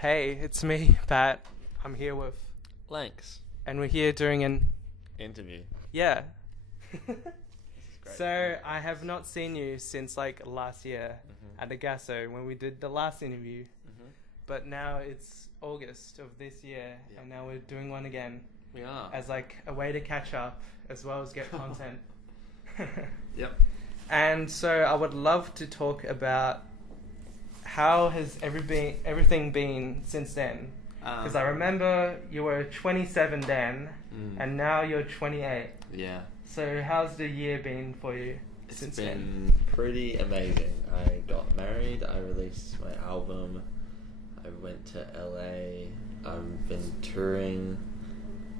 Hey, it's me, Pat. I'm here with, LANKS and we're here doing an interview. yeah. This is great. So I have not seen you since like last year at the Gasso when we did the last interview, but now it's August of this year, Yeah. and now we're doing one again We are. as like a way to catch up as well as get content. Yep. And so I would love to talk about how has everything been since then. Because I remember you were 27 then, and now you're 28. Yeah. So how's the year been for you It's since been then? pretty amazing. I got married, I released my album, I went to LA, I've been touring,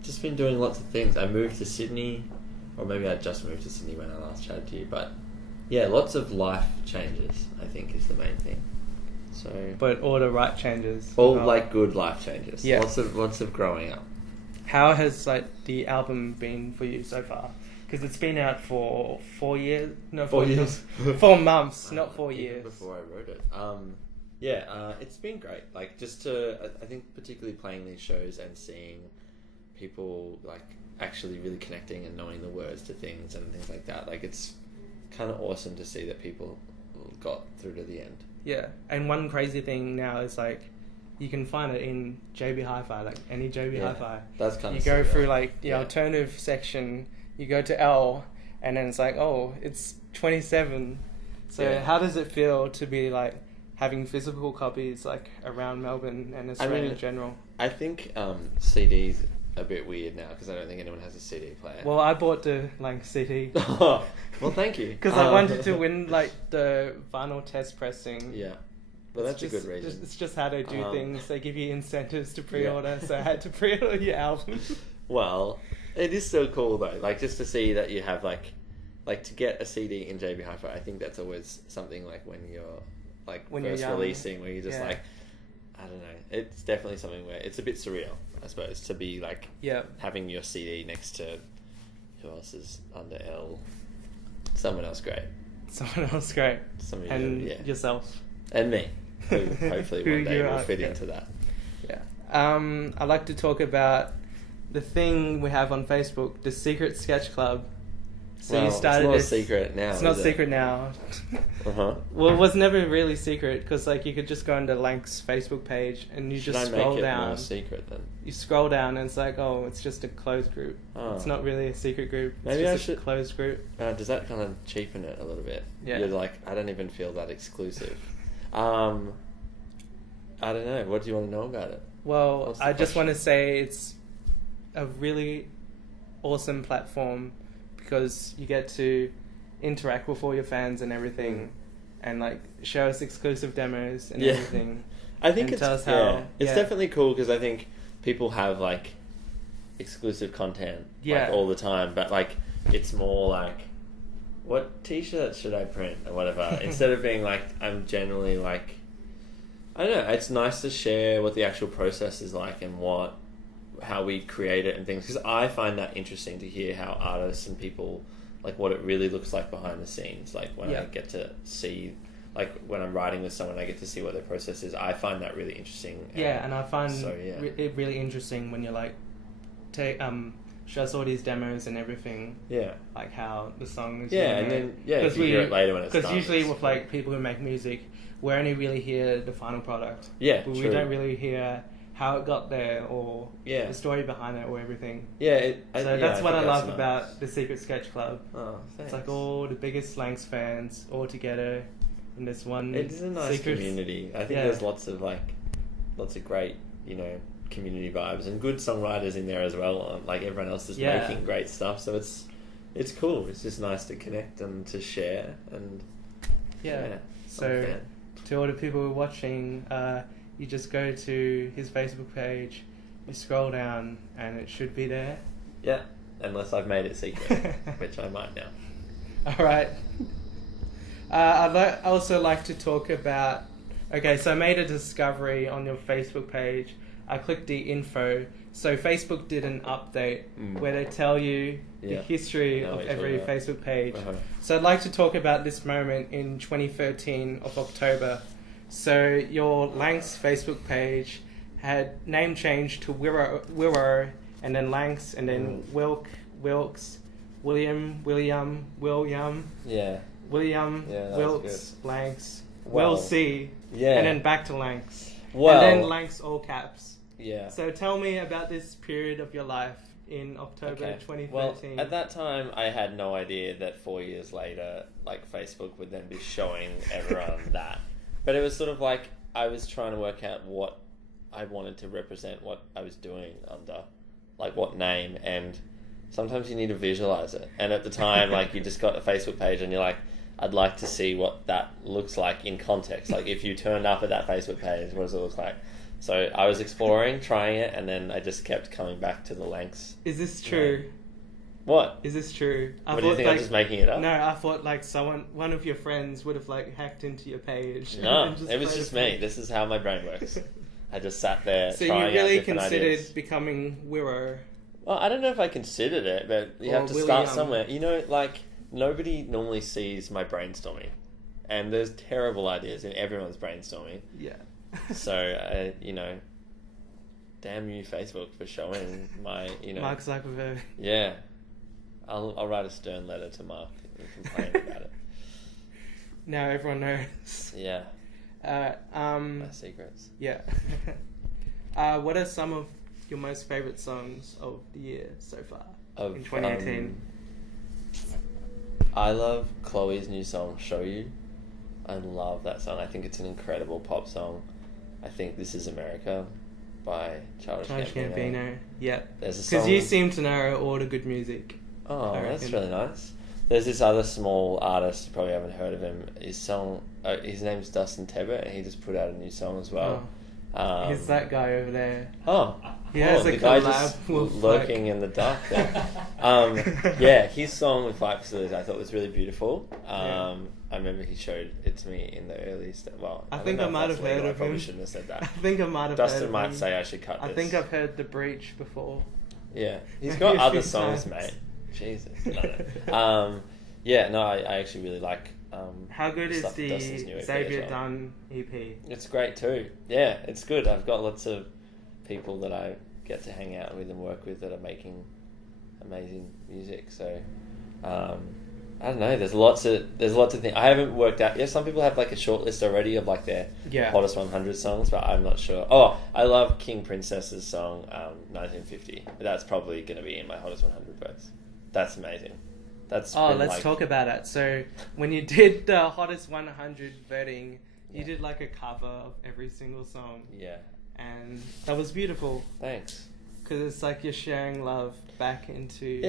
just been doing lots of things. I moved to Sydney, or maybe I just moved to Sydney when I last chatted to you, but yeah, lots of life changes, I think, is the main thing. So, But all the right changes. all like good life changes. Yeah. Lots of growing up. How has like the album been for you so far? Because it's been out for 4 years. No, 4 years. 4 months, not 4 Even years. before I wrote it. It's been great. Like, just I think particularly playing these shows and seeing people like actually really connecting and knowing the words to things and things like that. Like, it's kind of awesome to see that people got through to the end. Yeah, and one crazy thing now is like you can find it in JB Hi-Fi, like any JB Hi-Fi. That's kind You of go surreal. through like the Yeah. alternative section, you go to L, and then it's like, oh, it's 27. So Yeah. how does it feel to be like having physical copies like around Melbourne and Australia in general? I think CD's a bit weird now because I don't think anyone has a CD player. Well, I bought the like CD Well, thank you. because I wanted to win like the vinyl test pressing. Yeah. Well, that's It's a good reason. It's just how they do things. They give you incentives to Yeah. pre-order, so I had to pre-order your album. Well, it is so cool though. Like, just to see that you have like to get a CD in JB Hi-Fi. I think that's always something like when you're like When you're first young. releasing, where you're just Yeah. like, I don't know. It's definitely something where it's a bit surreal, I suppose, to be like Yeah. having your CD next to who else is under L. Someone else great. Someone else great. Somebody And yeah. yourself. And me. Who hopefully Who one day you will are, fit yeah. into that. Yeah. I'd like to talk about the thing we have on Facebook, the Secret Sketch Club. So Well, you started it's not this. a secret now. It's not is it? secret now. Uh-huh. Well, it was never really secret because like you could just go into LANKS Facebook page and you Should just I scroll make it down. more secret then? You scroll down and it's like, oh, it's just a closed group. Oh. It's not really a secret group. It's Maybe just I a should- closed group. Does that kind of cheapen it a little bit? Yeah. You're like, I don't even feel that exclusive. I don't know. What do you want to know about it? Well, What's the I just question? want to say it's a really awesome platform because you get to interact with all your fans and everything, and like show us exclusive demos and Yeah. everything. I think And it's tell us it's yeah. definitely cool because I think people have like exclusive content Yeah. like all the time, but like it's more like what t-shirts should I print or whatever instead of being like I'm generally like I don't know. It's nice to share what the actual process is like and how we create it and things because I find that interesting to hear how artists and people like what it really looks like behind the scenes. Like when Yeah. I get to see. Like when I'm writing with someone, I get to see what their process is. I find that really interesting. Yeah, and I find So, yeah. it really interesting when you're like, show us all these demos and everything, Yeah, like how the song is. yeah, and then if you hear it later when it's done. Because usually it's with like people who make music, we only really hear the final product. yeah, But true. we don't really hear how it got there or Yeah. the story behind it or everything. Yeah, So that's what I think love that's about nice. the Secret Sketch Club. Oh, thanks. It's like all the biggest LANKS fans all together in this one. It is a nice secret community. I think Yeah. there's lots of great, community vibes and good songwriters in there as well. Like everyone else is Yeah. making great stuff, so it's cool. It's just nice to connect and to share and Yeah. I'm a So fan. to all the people who are watching, you just go to his Facebook page, you scroll down, and it should be there. Yeah, unless I've made it secret, which I might now. All right. I'd also like to talk about. Okay, so I made a discovery on your Facebook page. I clicked the info. So Facebook did an update where they tell you the Yeah. history Know of what you're every talking about. Facebook page. Uh-huh. So I'd like to talk about this moment in 2013 of October. So your LANKS Facebook page had name change to Willow, and then LANKS, and then Wilkes, William, Yeah. William, Yeah, Wilkes, LANKS, Wow. Will C, Yeah. and then back to LANKS. Well, And then LANKS all caps. Yeah. So tell me about this period of your life in October 2013. Well, at that time, I had no idea that 4 years later, like, Facebook would then be showing everyone that. But it was sort of like I was trying to work out what I wanted to represent, what I was doing under, like, what name, and sometimes you need to visualize it. And at the time, like, you just got a Facebook page and you're like, I'd like to see what that looks like in context. Like, if you turned up at that Facebook page, what does it look like? So I was exploring, trying it, and then I just kept coming back to the LANKS. Is this true? What? Is this true? What do you think, I'm just making it up? No, I thought like one of your friends would have like hacked into your page. No, it was just me. This is how my brain works. I just sat there so trying you really out different considered ideas. becoming Willow? Well, I don't know if I considered it, but you have to start somewhere. You know, like, nobody normally sees my brainstorming. And there's terrible ideas in everyone's brainstorming. Yeah. So, you know, damn you, Facebook, for showing my, you know... Mark Zuckerberg. Yeah. I'll write a stern letter to Mark and complain about it. Now everyone knows. Yeah. My secrets. Yeah. What are some of your most favourite songs of the year so far in 2018? I love Chloe's new song, Show You. I love that song. I think it's an incredible pop song. I think This Is America by Childish Gambino. Yeah. There's a song... Because you seem to know all the good music. Oh, that's really nice. There's this other small artist, you probably haven't heard of him. His name's Dustin Tebbutt, and he just put out a new song as well. He's that guy over there. Oh, he has a the guy collab just with lurking in the dark there. Yeah, his song with Flight Facilities I thought was really beautiful. I remember he showed it to me in the early well, I think I might have heard of him. I probably shouldn't have said that. I think I might have Dustin heard of might him. say I should cut this. I think I've heard The Breach before. Yeah, he's got other songs, mate. Jesus. No. Yeah, no, I actually really like... How good is the Xavier well. Dunn EP? It's great too. Yeah, it's good. I've got lots of people that I get to hang out with and work with that are making amazing music. So, I don't know. There's lots of things. I haven't worked out. Yeah, some people have like a short list already of like their hottest 100 songs, but I'm not sure. Oh, I love King Princess's song 1950. That's probably going to be in my hottest 100 votes. That's amazing. Let's talk about it. So when you did the hottest 100 voting, you did like a cover of every single song. Yeah. And that was beautiful. Thanks. Because it's like you're sharing love back into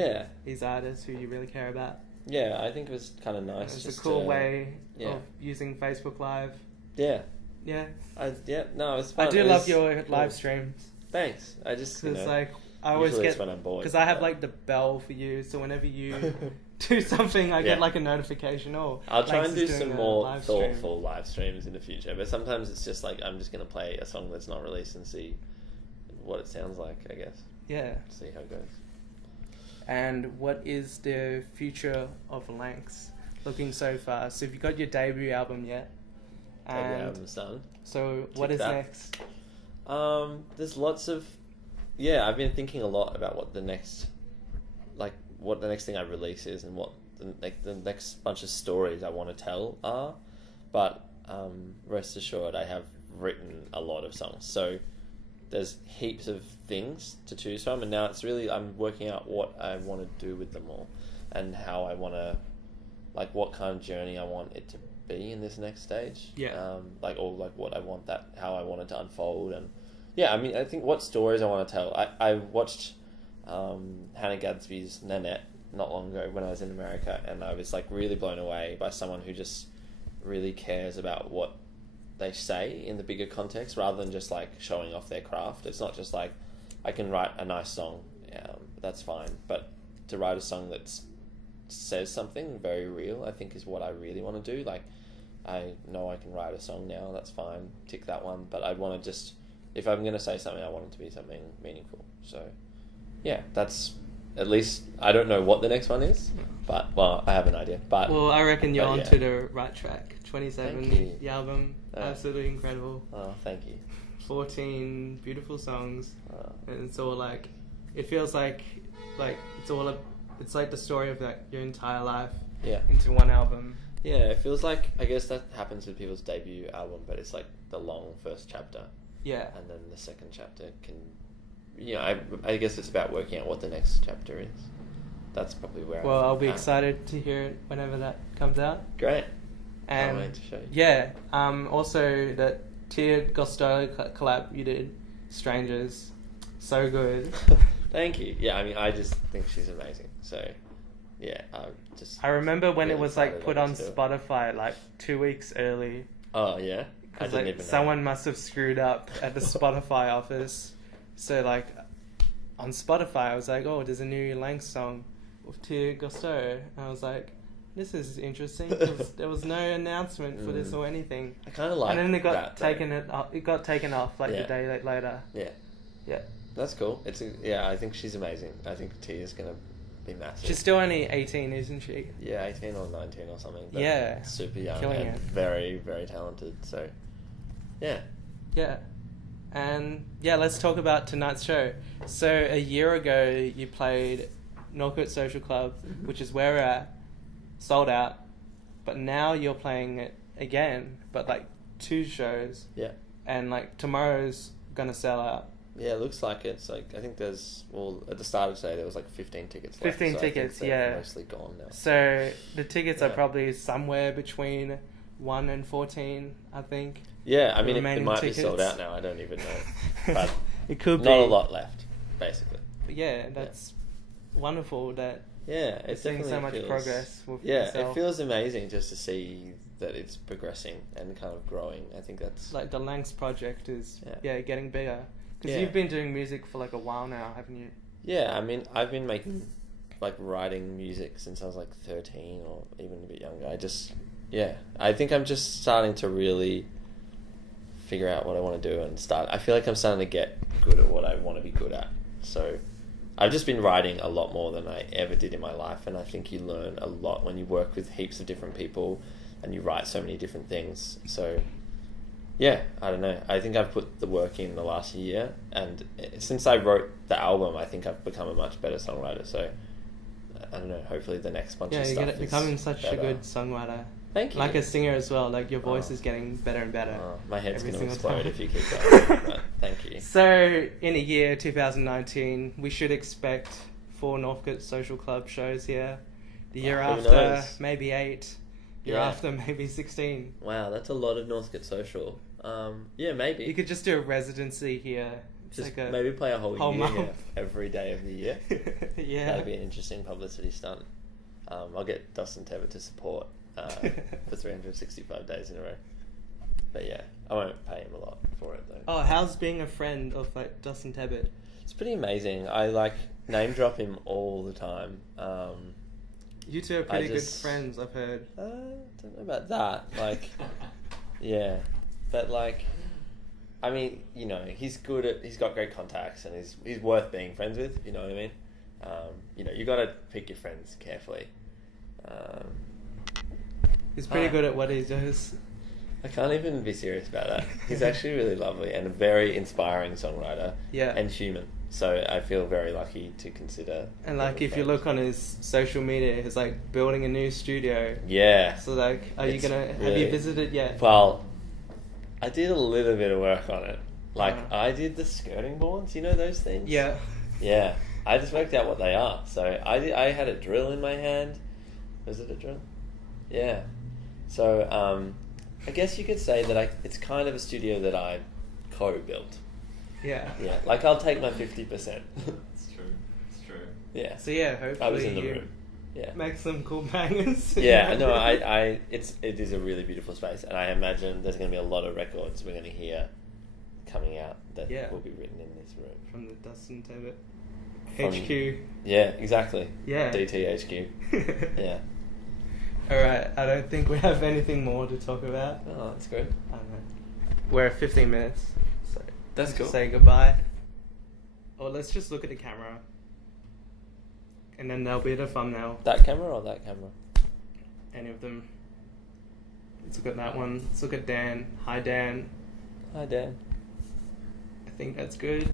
these artists who you really care about. Yeah, I think it was kind of nice. It's a cool way of using Facebook Live. Yeah. Yeah. No, it's fun. I do love your live streams. Thanks. I just, because like I always get when I'm bored. Because I have like the bell for you, so whenever you do something, I get like a notification. I'll try and do some more thoughtful live streams in the future, but sometimes it's just like I'm just going to play a song that's not released and see what it sounds like, I guess. Yeah. See how it goes. And what is the future of LANKS looking so far? So have you got your debut album yet? Debut album's done. So what is next? There's lots of... Yeah, I've been thinking a lot about what the next thing I release is and what the next bunch of stories I want to tell are. But rest assured, I have written a lot of songs. So there's heaps of things to choose from, and now it's really I'm working out what I want to do with them all, and how I want to, like, what kind of journey I want it to be in this next stage. Yeah. What I want how I want it to unfold, and yeah, I mean, I think what stories I want to tell. I watched Hannah Gadsby's Nanette not long ago when I was in America, and I was like really blown away by someone who just really cares about what they say in the bigger context rather than just like showing off their craft. It's not just like I can write a nice song, that's fine, but to write a song that says something very real, I think is what I really want to do. Like, I know I can write a song now, that's fine, tick that one, but I want to just, if I'm going to say something, I want it to be something meaningful. So yeah, that's at least, I don't know what the next one is, but well, I have an idea. But well, I reckon you're onto the right track. Twentyseven, the album, absolutely incredible. Oh, thank you. 14 beautiful songs, and it's all like, it feels like it's like the story of like your entire life into one album. Yeah, it feels like, I guess that happens with people's debut album, but it's like the long first chapter. Yeah. And then the second chapter can, I guess it's about working out what the next chapter is. That's probably where I'll be excited to hear it whenever that comes out. Great. And can't wait to show you. Yeah. Also that Tiered Gusto collab you did, Strangers, so good. Thank you. Yeah, I mean, I just think she's amazing. So, yeah, I remember when really it was like put on Spotify like 2 weeks early. Oh yeah, I didn't even know. Someone must have screwed up at the Spotify office. So like on Spotify, I was like, oh, there's a new LANKS song with Tiered Gusto, and I was like, this is interesting because there was no announcement for this or anything. I kind of like that. And then it got taken off like the day later. Yeah. Yeah. That's cool. I think she's amazing. I think Tia's gonna be massive. She's still only 18, isn't she? Yeah, 18 or 19 or something. But yeah. Super young Killing and it. very, very talented. So, yeah. Yeah. And yeah, let's talk about tonight's show. So a year ago, you played Northcote Social Club, which is where we're at, sold out. But now you're playing it again, but like 2 shows. Yeah. And like tomorrow's gonna sell out. Yeah, it looks like it's like, I think there's, at the start of today there was like 15 tickets left. 15 tickets, yeah. Mostly gone now. So the tickets are probably somewhere between 1 and 14, I think. Yeah, I mean, it might be sold out now, I don't even know. But it could be. Not a lot left, basically. But yeah, that's wonderful that it's seeing so much progress with it feels amazing just to see that it's progressing and kind of growing. I think that's... Like the LANKS project is, getting bigger. Because you've been doing music for like a while now, haven't you? Yeah, I mean, I've been making, like, writing music since I was like 13 or even a bit younger. I think I'm just starting to really figure out what I want to do and I feel like I'm starting to get good at what I want to be good at. So I've just been writing a lot more than I ever did in my life, and I think you learn a lot when you work with heaps of different people and you write so many different things. So... yeah, I don't know. I think I've put the work in the last year, and since I wrote the album, I think I've become a much better songwriter. So, I don't know, hopefully the next bunch of stuff is becoming such better. a good songwriter. Thank you. Like a singer as well, like your voice is getting better and better. My head's going to explode if you keep going, but thank you. So, in a year, 2019, we should expect 4 Northcote Social Club shows here. The year after, maybe 8. Year after, maybe 16. Wow, that's a lot of Northcote Social. Yeah, maybe. You could just do a residency here. Just like maybe play a whole year here, every day of the year. Yeah. That'd be an interesting publicity stunt. I'll get Dustin Tebbit to support for 365 days in a row. But yeah, I won't pay him a lot for it though. Oh, how's being a friend of like Dustin Tebbit? It's pretty amazing. I like name drop him all the time. You two are pretty good friends, I've heard. I don't know about that. Like, yeah. But like, I mean, he's got great contacts and he's worth being friends with, if you know what I mean. You got to pick your friends carefully. He's pretty good at what he does. I can't even be serious about that. He's actually really lovely and a very inspiring songwriter. Yeah. And human. So I feel very lucky to consider. And like, if you look on his social media, he's like building a new studio. Yeah. So like, have you visited yet? Well, I did a little bit of work on it. Like, I did the skirting boards, you know those things? Yeah. Yeah. I just worked out what they are. So I had a drill in my hand. Was it a drill? Yeah. So, I guess you could say that it's kind of a studio that I co-built. Yeah. Yeah. Like, I'll take my 50%. It's true. Yeah. So yeah, hopefully I was in the room. Yeah. Make some cool bangers. Yeah, no, it is a really beautiful space, and I imagine there's going to be a lot of records we're going to hear coming out that will be written in this room. From the Dustin Tebbit HQ. Yeah, exactly. Yeah. DTHQ. Yeah. Alright, I don't think we have anything more to talk about. Oh, that's good. I don't know. We're at 15 minutes, so that's cool. Say goodbye. Or let's just look at the camera. And then there'll be the thumbnail. That camera or that camera? Any of them. Let's look at that one. Let's look at Dan. Hi, Dan. Hi, Dan. think that's good.